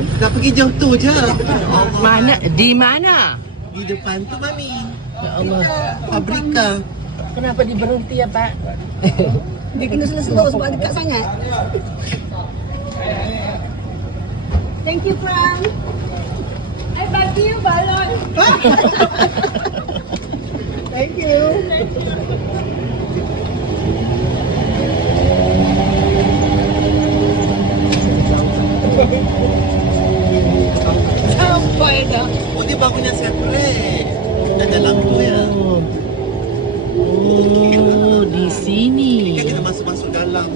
nak pergi jauh tu je. Mana? Di mana? Di depan tu, Mami. Ya Allah. Pabrika. Kenapa diberhenti ya, Pak? Dia kena slow sebab dekat sangat. Thank you, Fran. I bagi you balon. Thank you. Sampai dah. Oh, dia bangunnya separate. Ada lampu ya. Oh, di sini. Kita kena masuk-masuk dalam.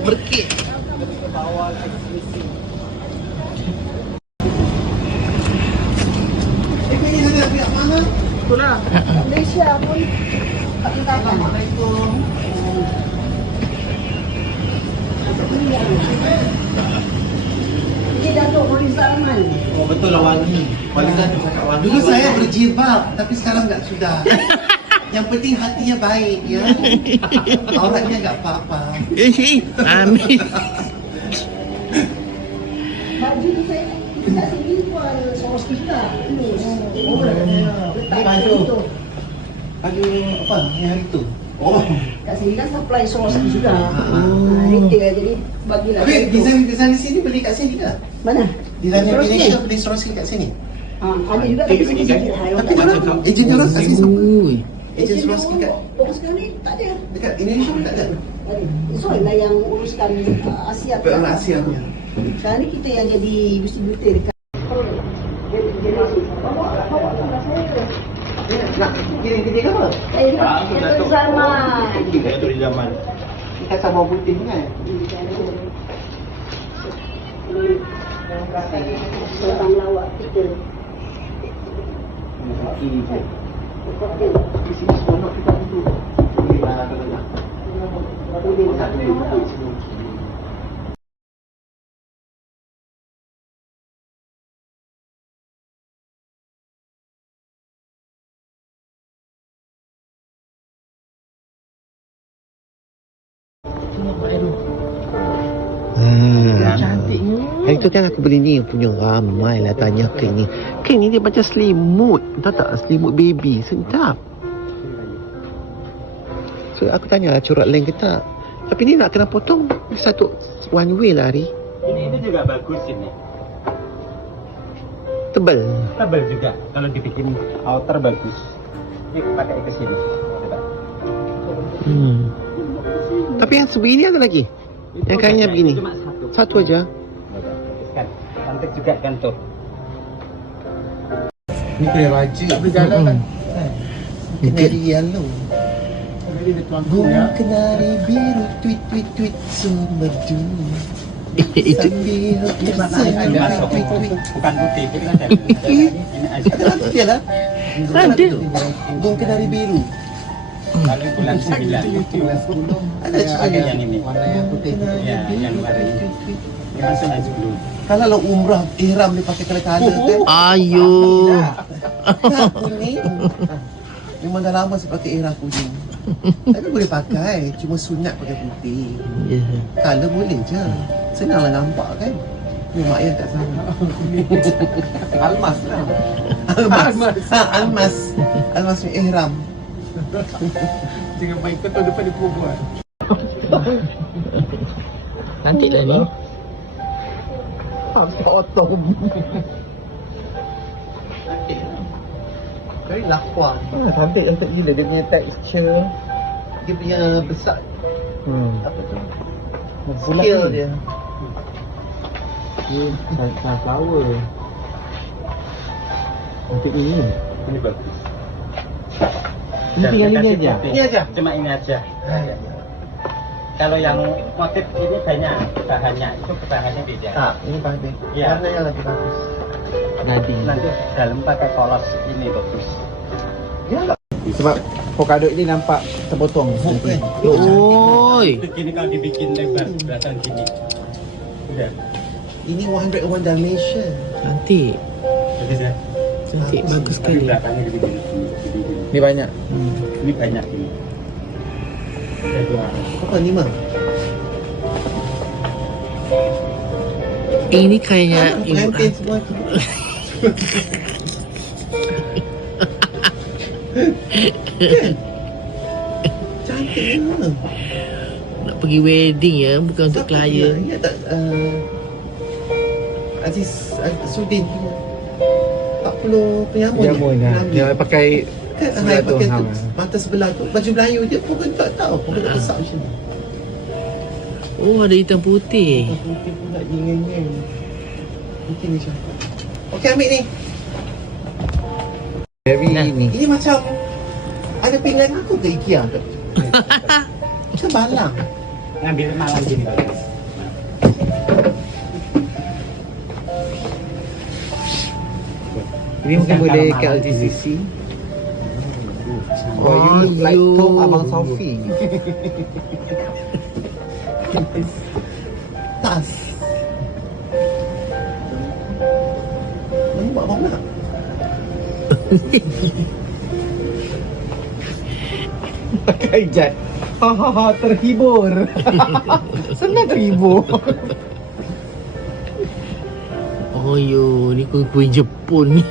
Berkit. Ini ada pihak mana? Itulah. Malaysia pun tak kena. Assalamualaikum. Ini Datuk Maurice Salman. Oh, betul lah wangi. Paling kan cakap wangi. Dulu saya berjilbab, tapi sekarang tak sudah. Yang penting hatinya baik ya. Auratnya tak apa-apa. Amin. Baju tu saya kat sini pun sos juga. Oh, letak Baju. tu. Baju apa? Yang hari tu? Oh. Kat sini kan supply sos juga. Retail jadi bagilah. Tapi desain di sini beli kat sini ke? Mana? Desain yang Sos ni? Indonesia beli Swarovski kat sini. Ada juga tapi sikit-sikit. Tapi orang ejen orang kat sini siapa? Ui. Ejen Swarovski kat Uruskan ni tak ada. dekat Indonesia pun tak ada. Soal lah yang uruskan Asia. Tapi orang Asia punya. Sekarang ni kita yang jadi distributor dekat. Nak kirim kerja ke apa? Itu zaman. Dari zaman. Kita sama putih kan? Orang lawak kita. Di sini seronok kita duduk. Cantiknya. Hari tu kan aku beli ni punya ramai lah tanya Kek ni. Kek ni dia macam selimut. Tahu tak? Selimut baby. Sedap. So aku tanya lah corak lain ke tak. Tapi ni nak kena potong satu one way lah Ari. Ini juga bagus ini. Tebal. Tebal juga. Kalau dibikin outer bagus. Ini pakai ke sini. Coba. Tapi yang sebegini ada lagi. Yang kainnya begini. Cuma satu. Satu aja. Kan. Cantik juga kan tuh. Ni kena raja. Berjalan kan? Kenari yellow. Bunga kenari biru. Tweet tweet tweet sumerdu. Itu Sambil Masuk. tweet tweet. Bukan putih. Itu ada. Ini aja. Ada lah. Ada. Bunga kenari biru. Lalu bulan 9. Ada Pakai juga. yang ini. Warna yang putih. Ya, yang warna ini. Ini langsung aja dulu. Kalau lo umrah ihram dia pakai kala-kala kan. Ayo. Tak kuning. Memang dah lama saya pakai ihram kuning. Tapi boleh pakai, cuma sunat pakai putih. Ya. Kala boleh je. Senanglah nampak kan. Ni mak ayah tak sama. Almas lah. Almas. Almas. Almas ni ihram. Jangan main kau tahu depan dia buat. Cantik lah ni. Potong. Very lakwa. Cantik gila dia punya texture. Dia punya besar. Apa tu? Bulat Skill ni. dia. Flower. Untuk ini. Ini bagus. Ini tinggal ini aja. Ini aja. Cuma ini aja. Kalau yang motif ini banyak bahannya, itu bahannya beda. Tak, ini bagus. Iya. Warna yang lebih bagus. Nanti. Nanti dalam pakai polos ini bagus. Ya tak? Sebab avocado ini nampak terpotong. Bukan. Oi. Begini kalau dibikin lebar belakang gini. Udah. Ini 101 Dalmatian. Cantik. Bagus ya. Cantik. Bagus Tapi sekali. belakangnya gini. Ini banyak. Ini banyak ini. Apa 5? Ini kayaknya Pengantin semua tu. Kan? Cantik ke? nak pergi wedding ya, bukan untuk klien. Ya tak, Aziz Sudin punya 40 penyamun Dia pakai kan sebelah Hai tu, pakai ha. mata sebelah tu baju Melayu dia pun kan tak tahu pun tak besar macam ni. Oh, ada hitam putih. Putih pula dingin-dingin. Mungkin ni cantik. Okey, ambil ni. Very Nah. ni. Ini macam ada pinggan aku ke IKEA tu. Macam balang. Ngambil malam gini bagus. Ini mungkin boleh kat LTCC. Oh, you look like Ayo. Tom Abang Sofi. Tas. Nampak mana? Pakai jet. Ha, terhibur. Senang terhibur. Oh yo, ni kuih Jepun ni.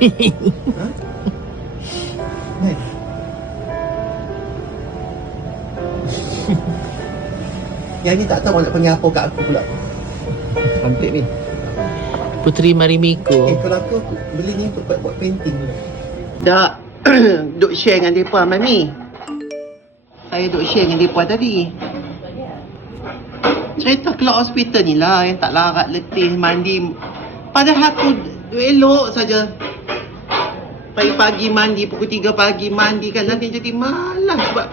Baik. Yang ni tak tahu nak panggil apa kat aku pula. Cantik ni. Puteri Marimiko. Kalau aku beli ni untuk buat painting. Dah duk share dengan depa Mami. Saya duk share dengan depa tadi. Cerita keluar hospital ni lah yang tak larat letih mandi. Padahal aku elok saja. Pagi-pagi mandi, pukul 3 pagi mandi kan. Nanti jadi malas sebab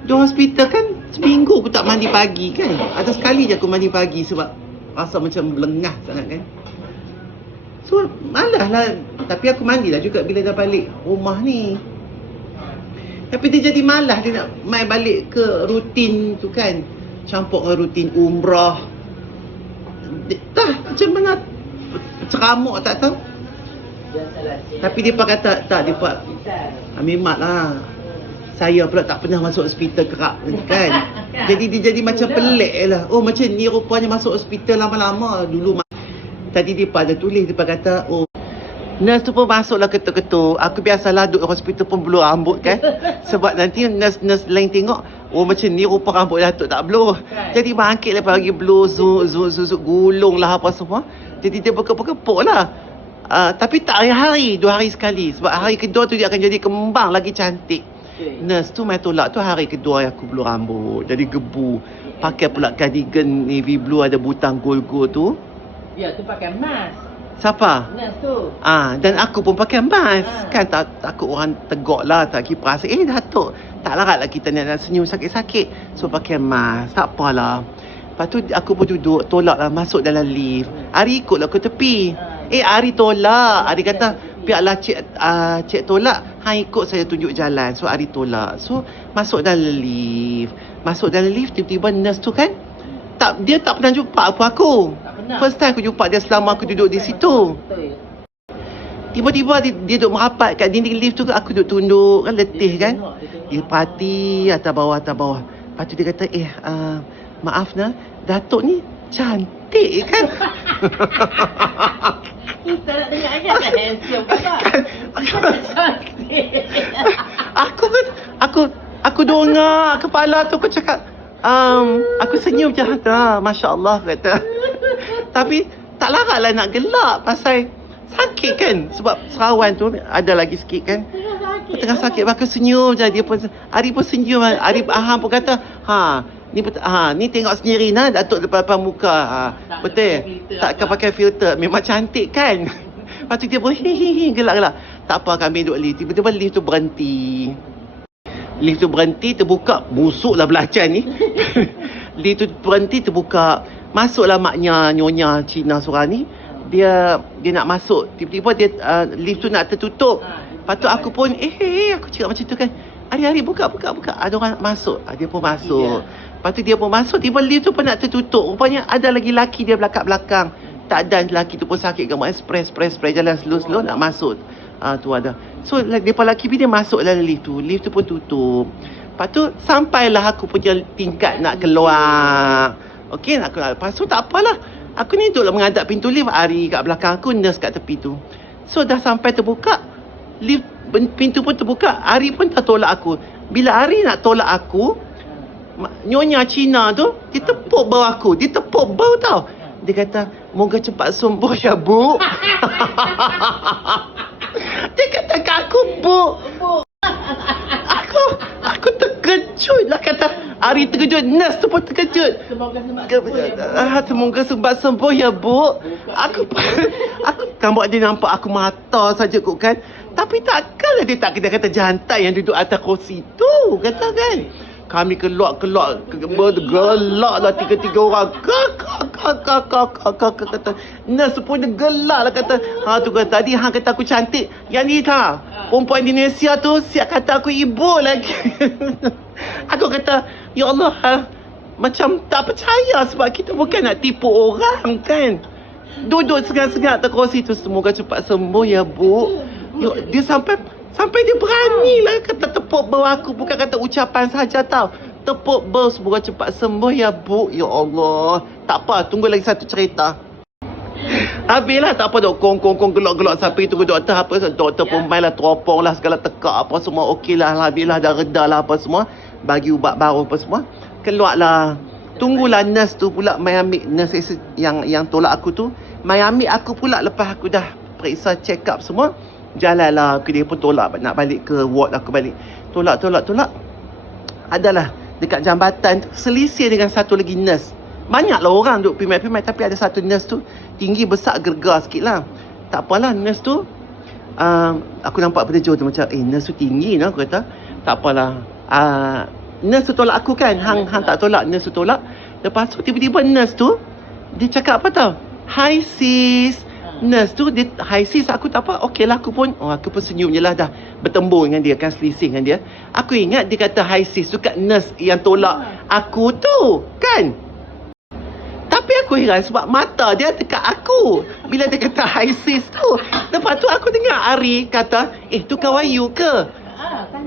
di hospital kan seminggu aku tak mandi pagi kan. Ada sekali je aku mandi pagi sebab rasa macam lengah sangat kan. So malas lah. Tapi aku mandilah juga bila dah balik rumah ni. Tapi dia jadi malas, dia nak main balik ke rutin tu kan. Campur dengan rutin umrah. Macam mana ceramuk tak tahu. Tapi dia kata tak, dia pak Mimat lah. Saya pula tak pernah masuk hospital kerap kan. Jadi dia jadi macam pelik lah. Oh macam ni rupanya masuk hospital lama-lama. Dulu tadi dia ada tulis, dia kata oh nurse tu pun masuklah ketuk-ketuk. Aku biasalah duduk hospital pun blur rambut kan. Sebab nanti nurse lain tengok, oh macam ni rupa rambut Datuk tak blur. Jadi bangkit lah pagi blur, zuk, gulung lah apa semua. Jadi dia berkepuk-kepuk lah. Tapi tak hari-hari, 2 hari sekali. Sebab hari kedua tu dia akan jadi kembang lagi cantik. Nurse tu main tolak tu hari kedua yang aku blur rambut. Jadi gebu. Pakai pula cardigan navy blue ada butang gold-gold tu. Ya, tu pakai mask. Siapa? Nurse tu. Dan aku pun pakai mask. Kan takut orang tegak lah, tak kipas. Datuk, tak larat lah kita nak senyum sakit-sakit. So pakai mask, tak apalah. Lepas tu aku pun duduk, tolak lah masuk dalam lift. Ari ikutlah ke tepi. Ari tolak. Ari kata, biarlah cik tolak. Hang ikut saya tunjuk jalan. So Ari tolak. So masuk dalam lift. Tiba-tiba nurse tu kan, dia tak pernah jumpa aku. First time aku jumpa dia selama aku duduk di situ. Tiba-tiba dia duduk merapat kat dinding lift tu, aku duduk tunduk kan, letih kan. Dia perhati atas bawah. Lepas tu dia kata, maaf nah, Datuk ni cantik kan. Kita nak tengok aja kan handsome kan. Aku dengar kepala tu, aku cakap, aku senyum je kata, Masya Allah kata. Tapi tak laratlah nak gelak pasal sakit kan. Sebab serawan tu ada lagi sikit kan. Tengah sakit, aku senyum je. Dia pun, Ari pun senyum. Ari Aham pun kata, ni tengok sendiri nah Datuk depan muka. Betul. Takkan pakai filter. Memang cantik kan. Lepas tu dia pun gelak-gelak. Tak apa, kami duduk lift. Tiba-tiba lift tu berhenti. Terbuka. Busuklah belacan ni. Lift tu berhenti, terbuka. Masuklah maknya nyonya Cina seorang ni. Dia nak masuk. Tiba-tiba dia lift tu nak tertutup. Lepas tu aku pun aku cakap macam tu kan. Hari-hari buka. Ada orang masuk. Dia pun masuk. Lepas tu dia pun masuk. Tiba lift tu pun nak tertutup. Rupanya ada lagi lelaki dia belakang. Tak ada, lelaki tu pun sakit gambar. Spray jalan slow nak masuk. Tu ada. So depa lelaki dia masuk dalam lift tu. Lift tu pun tutup. Lepas tu sampailah aku punya tingkat nak keluar. Okey, nak keluar. Lepas tu tak apalah. Aku ni duduk menghadap pintu lift, Ari kat belakang aku, nurse kat tepi tu. So dah sampai terbuka, lift pintu pun terbuka, Ari pun tak tolak aku. Bila Ari nak tolak aku, Nyonya Cina tu, dia tepuk bau aku. Dia tepuk bau tau. Dia kata, moga cepat sembuh ya, Bu. Dia kata kat aku, Bu. Aku terkejut lah, kata. Ari terkejut, nurse tu pun terkejut. Semoga sempat sembuh ya, Bu. Aku tambah dia nampak aku mata saja kot kan. Tapi takkanlah dia tak kata jantai yang duduk atas kursi tu, kata kan. Kami gelak lah 3 orang. Kata nurse pun dia gelak lah, kata tu kata tadi hang kata aku cantik. Yang ni tak, perempuan Indonesia tu siap kata aku ibu lagi. Aku kata ya Allah, macam tak percaya sebab kita bukan nak tipu orang kan. Duduk segar-segar atas kursi tu, semoga cepat sembuh ya, Bu. Dia sampai dia berani lah kata tepuk bau aku. Bukan kata ucapan saja tau. Tepuk bau, semoga cepat sembuh ya, Bu. Ya Allah. Tak apa, tunggu lagi satu cerita. Habislah, tak apa dok. Kong gelak-gelak sampai tunggu doktor. Apa doktor pun main lah, teropong lah, segala tekak apa semua. Okey lah, habislah, dah reda lah apa semua. Bagi ubat baru apa semua. Keluarlah. Tunggulah nurse tu pula mai ambil, nurse yang tolak aku tu mai ambil aku pula lepas aku dah periksa check up semua. Jalanlah, dia pun tolak nak balik ke ward aku balik. Tolak. Adalah dekat jambatan tu selisih dengan satu lagi nurse. Banyaklah orang duk pimai-pimai, tapi ada satu nurse tu tinggi besar gergar sikit lah. Tak apalah, nurse tu aku nampak pada jauh tu macam nurse tu tinggi lah, aku kata. Tak apalah. Nurse tu tolak aku kan. Hang tak tolak, nurse tu tolak. Lepas tu tiba-tiba nurse tu dia cakap apa tau? Hi sis. Nurse tu dia hi sis, aku tak apa. Okey lah, aku pun senyum je lah, dah bertembur dengan dia kan, selisih dengan dia. Aku ingat dia kata hi sis tu kat nurse yang tolak aku tu kan. Tapi aku heran sebab mata dia dekat aku bila dia kata hi sis tu. Lepas tu aku dengar Ari kata, tu kawan you ke?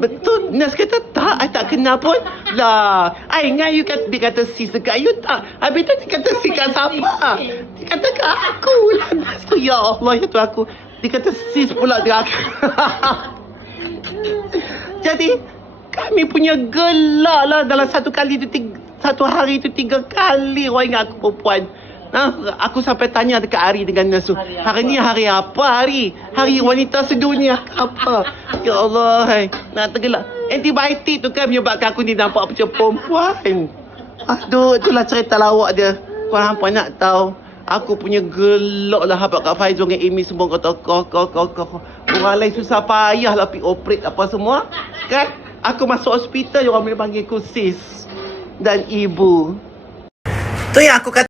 Betul, nurse kata tak, I tak kenal pun. Lah, I ingat you kata, dia kata sis dekat you tak. Habis tu dia kata sis kat siapa? Dia kata kat aku lah. Nurse tu, ya Allah, ya tu aku. Dia kata sis pula dekat aku. Jadi, kami punya gelak lah dalam satu hari tu 3 kali orang ingat aku perempuan. Aku sampai tanya dekat Ari dengan nurse tu, hari ni hari apa Hari wanita sedunia apa? Ya Allah, hai. Nak tergelak. Antibiotik tu kan menyebabkan aku ni nampak macam perempuan. Aduh, itulah cerita lawak dia. Korang hampa nak tahu, aku punya gelak lah habaq Kak Faizul dengan Amy semua kata kau. Orang lain susah payah lah pergi operate apa semua. Kan? Aku masuk hospital, orang boleh panggil aku sis dan ibu. Tu yang aku kata.